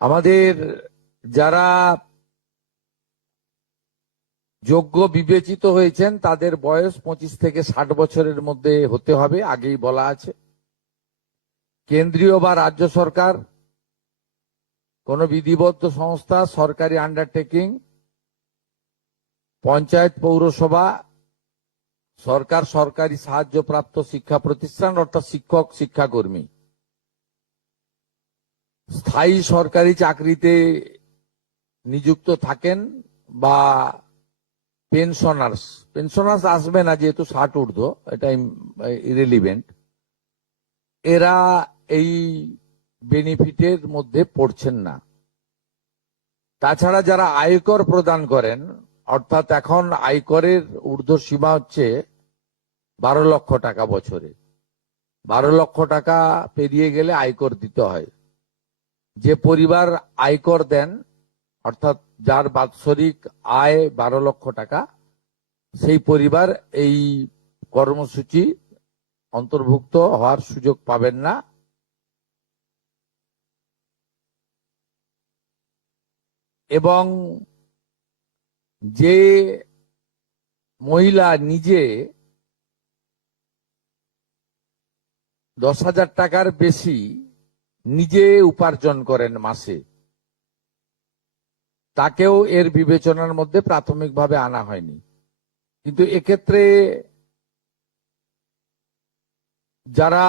আমাদের যারা যোগ্য বিবেচিত হয়েছেন তাদের বয়স 25 থেকে 60 বছরের মধ্যে হতে হবে, আগেই বলা আছে। কেন্দ্রীয় বা রাজ্য সরকার, কোন বিধিবদ্ধ সংস্থা, সরকারি আন্ডারটেকিং, পঞ্চায়েত, পৌরসভা, সরকার, সরকারি সাহায্যপ্রাপ্ত শিক্ষা প্রতিষ্ঠান অর্থাৎ শিক্ষক, শিক্ষাকর্মী, স্থায়ী সরকারি চাকরিতে নিযুক্ত থাকেন বা পেনশনার্স আসবে না যেহেতু 60 ঊর্ধ্ব, এটা ইরেলিভেন্ট, এরা এই বেনিফিটের মধ্যে পড়ছেন না। তাছাড়া যারা আয়কর প্রদান করেন, অর্থাৎ এখন আয়করের ঊর্ধ্ব সীমা হচ্ছে 12 লক্ষ টাকা বছরে। 12 লক্ষ টাকা পেরিয়ে গেলে আয়কর দিতে হয়। যে পরিবার আয়কর দেন, অর্থাৎ যার বাৎসরিক আয় 12 লক্ষ টাকা, সেই পরিবার এই কর্মসূচি অন্তর্ভুক্ত হওয়ার সুযোগ পাবেন না। এবং যে মহিলা নিজে 10,000 টাকার বেশি নিজে উপার্জন করেন মাসে, তাকেও এর বিবেচনার মধ্যে প্রাথমিকভাবে আনা হয়নি। কিন্তু এক্ষেত্রে যারা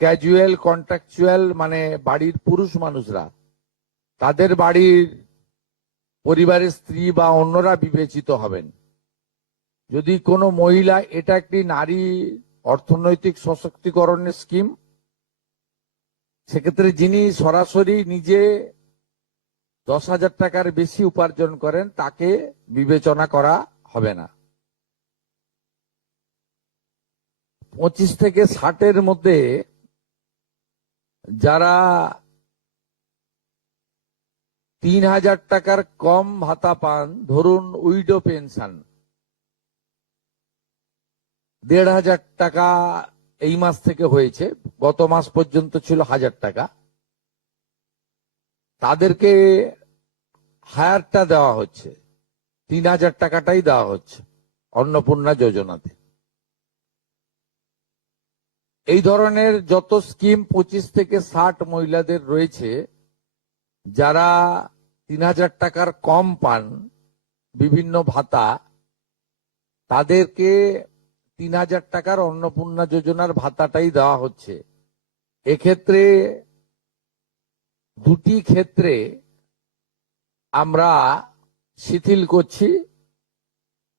ক্যাজুয়াল, কন্ট্রাকচুয়াল, মানে বাড়ির পুরুষ মানুষরা, তাদের বাড়ির পরিবারের স্ত্রী বা অন্যরা বিবেচিত হবেন। যদি কোনো মহিলা, এটা একটি নারী অর্থনৈতিক সশক্তিকরণের স্কিম, সেক্ষেত্রে যিনি সরাসরি নিজে 10,000 টাকার বেশি উপার্জন করেন তাকে বিবেচনা করা হবে না। 25 থেকে 60-এর মধ্যে যারা 3,000 টাকার কম ভাতা পান, ধরুন উইডো পেনশন 1,500 টাকা এই মাস থেকে হয়েছে, গত মাস পর্যন্ত ছিল 1,000 টাকা, তাদেরকে হায়ারটা দেওয়া হচ্ছে, 3,000 টাকাটাই দেওয়া হচ্ছে অন্নপূর্ণা যোজনাতে। এই ধরনের যত স্কিম 25 থেকে 60 মহিলাদের রয়েছে, যারা 3,000 টাকার কম পান বিভিন্ন ভাতা, তাদেরকে 3,000 টাকার অন্নপূর্ণা যোজনার ভাতাটাই দেওয়া হচ্ছে। এক্ষেত্রে দুটি ক্ষেত্রে আমরা শিথিল করছি।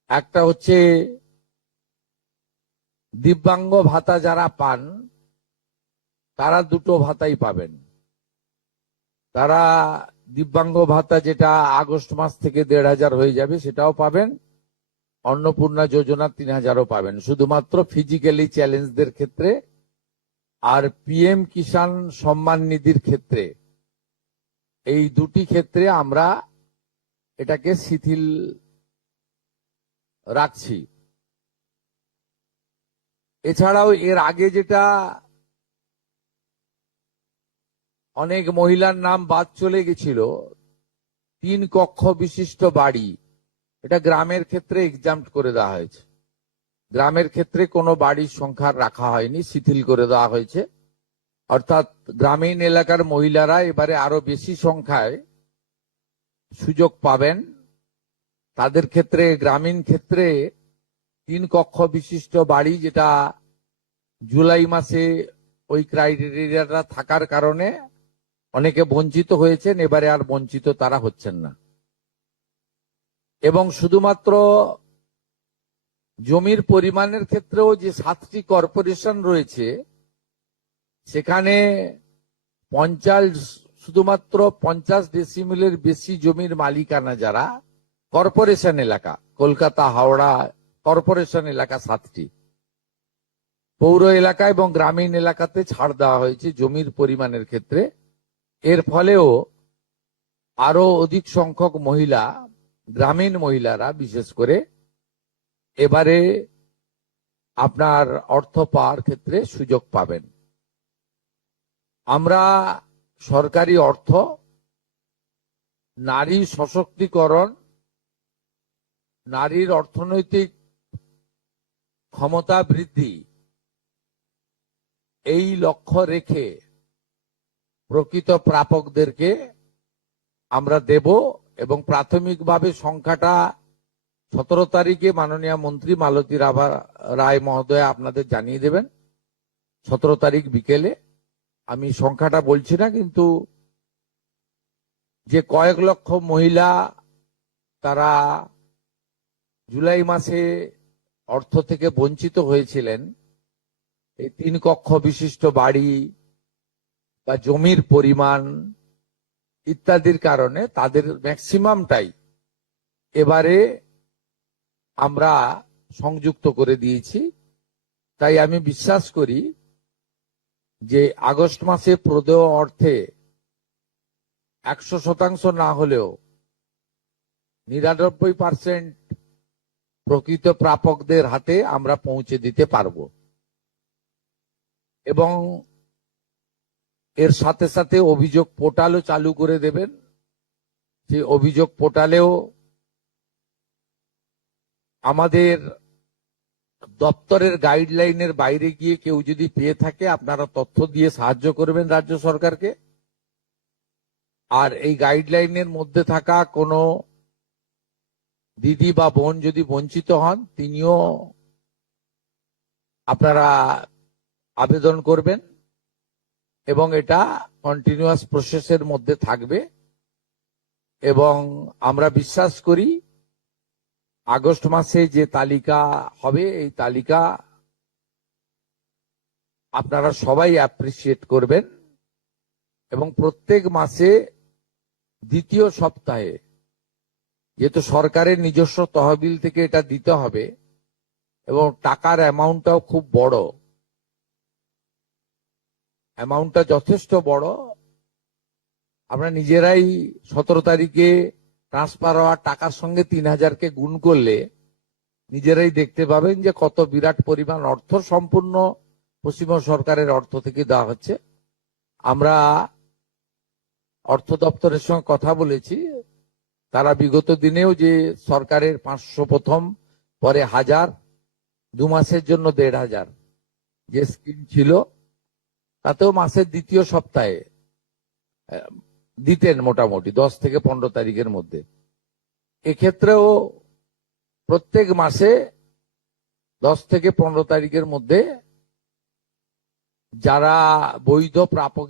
একটা হচ্ছে দিব্যাঙ্গ ভাতা যারা পান, তারা দুটো ভাতাই পাবেন। তারা দিব্যাঙ্গ ভাতা যেটা আগস্ট মাস থেকে 1,500 হয়ে যাবে সেটাও পাবেন, অন্নপূর্ণা যোজনা 3,000ও পাবেন, শুধুমাত্র ফিজিক্যালি চ্যালেঞ্জদের ক্ষেত্রে। আর পিএম কিষাণ সম্মান নিধির ক্ষেত্রে, এই দুটি ক্ষেত্রে আমরা এটাকে শিথিল রাখছি। এছাড়াও এর আগে যেটা অনেক মহিলার নাম বাদ চলে গেছিল, 3 কক্ষ বিশিষ্ট বাড়ি, এটা গ্রামের ক্ষেত্রে এক্সাম্পট করে দেওয়া হয়েছে। গ্রামের ক্ষেত্রে কোনো বাড়ির সংখ্যা রাখা হয়নি, শিথিল করে দেওয়া হয়েছে। অর্থাৎ গ্রামীণ এলাকার মহিলারা এবারে আরো বেশি সংখ্যায় সুযোগ পাবেন। তাদের ক্ষেত্রে, গ্রামীণ ক্ষেত্রে 3 কক্ষ বিশিষ্ট বাড়ি, যেটা জুলাই মাসে ওই ক্রাইটেরিয়াটা থাকার কারণে অনেকে বঞ্চিত হয়েছেন, এবারে আর বঞ্চিত তারা হচ্ছেন না। এবং শুধুমাত্র জমির পরিমাণের ক্ষেত্রেও যে 7টি কর্পোরেশন রয়েছে, সেখানে শুধুমাত্র 50 ডেসিমেলের বেশি জমির মালিকানা যারা কর্পোরেশন এলাকা, কলকাতা, হাওড়া কর্পোরেশন এলাকা 7টি, পৌর এলাকা এবং গ্রামীণ এলাকাতে ছাড় দেওয়া হয়েছে জমির পরিমাণের ক্ষেত্রে। এর ফলেও আরো অধিক সংখ্যক মহিলা, গ্রামীণ মহিলারা বিশেষ করে, এবারে আপনার অর্থ পাওয়ার ক্ষেত্রে সুযোগ পাবেন। আমরা সরকারি অর্থ নারী সশক্তিকরণ, নারীর অর্থনৈতিক ক্ষমতা বৃদ্ধি, এই লক্ষ্য রেখে প্রকৃত প্রাপকদেরকে আমরা দেব এবং প্রাথমিকভাবে সংখ্যাটা 17 তারিখে মাননীয় মন্ত্রী মালতী রায় মহোদয় আপনাদের জানিয়ে দেবেন। 17 তারিখ বিকেলে। আমি সংখ্যাটা বলছি না, কিন্তু যে কয়েক লক্ষ মহিলা তারা জুলাই মাসে অর্থ থেকে বঞ্চিত হয়েছিলেন, এই 3 কক্ষ বিশিষ্ট বাড়ি বা জমির পরিমাণ ইত্যাদির কারণে তাদের ম্যাক্সিমামটাই এবারে আমরা সংযুক্ত করে দিয়েছি। তাই আমি বিশ্বাস করি যে আগস্ট মাসে প্রদেয় অর্থে 100% না হলেও 99% প্রকৃত প্রাপকদের হাতে আমরা পৌঁছে দিতে পারবো। এবং এর সাথে সাথে অভিযোগ পোর্টালও চালু করে দেবেন। যে অভিযোগ পোর্টালেও আমাদের দপ্তরের গাইডলাইনের বাইরে গিয়ে কেউ যদি পেয়ে থাকে, আপনারা তথ্য দিয়ে সাহায্য করবেন রাজ্য সরকারকে। আর এই গাইডলাইনের মধ্যে থাকা কোনো দিদি বা বোন যদি বঞ্চিত হন, তিনিও আপনারা আবেদন করবেন এবং এটা কন্টিনিউয়াস প্রসেসের মধ্যে থাকবে। এবং আমরা বিশ্বাস করি আগস্ট মাসে যে তালিকা হবে, এই তালিকা আপনারা সবাই অ্যাপ্রিসিয়েট করবেন এবং প্রত্যেক মাসে দ্বিতীয় সপ্তাহে, যেহেতু সরকারের নিজস্ব তহবিল থেকে এটা দিতে হবে এবং টাকার অ্যামাউন্টটাও খুব বড়, অ্যামাউন্টটা যথেষ্ট বড়। আমরা নিজেরাই 17 তারিখে ট্রান্সফার হওয়ার টাকার সঙ্গে 3000কে গুণ করলে নিজেরাই দেখতে পাবেন যে কত বিরাট পরিমাণ অর্থ সম্পূর্ণ পশ্চিমবঙ্গ সরকারের অর্থ থেকে দেওয়া হচ্ছে। আমরা অর্থ দপ্তরের সঙ্গে কথা বলেছি, তারা বিগত দিনেও যে সরকারের 500 প্রথম, পরে 1000, 2 মাসের জন্য 1500 যে স্কিম ছিল, তাতেও মাসের দ্বিতীয় সপ্তাহে দিতেন মোটামুটি 10 থেকে 15 তারিখের মধ্যে। এক্ষেত্রেও প্রত্যেক মাসে 10 থেকে 15 তারিখের মধ্যে যারা বৈধ প্রাপক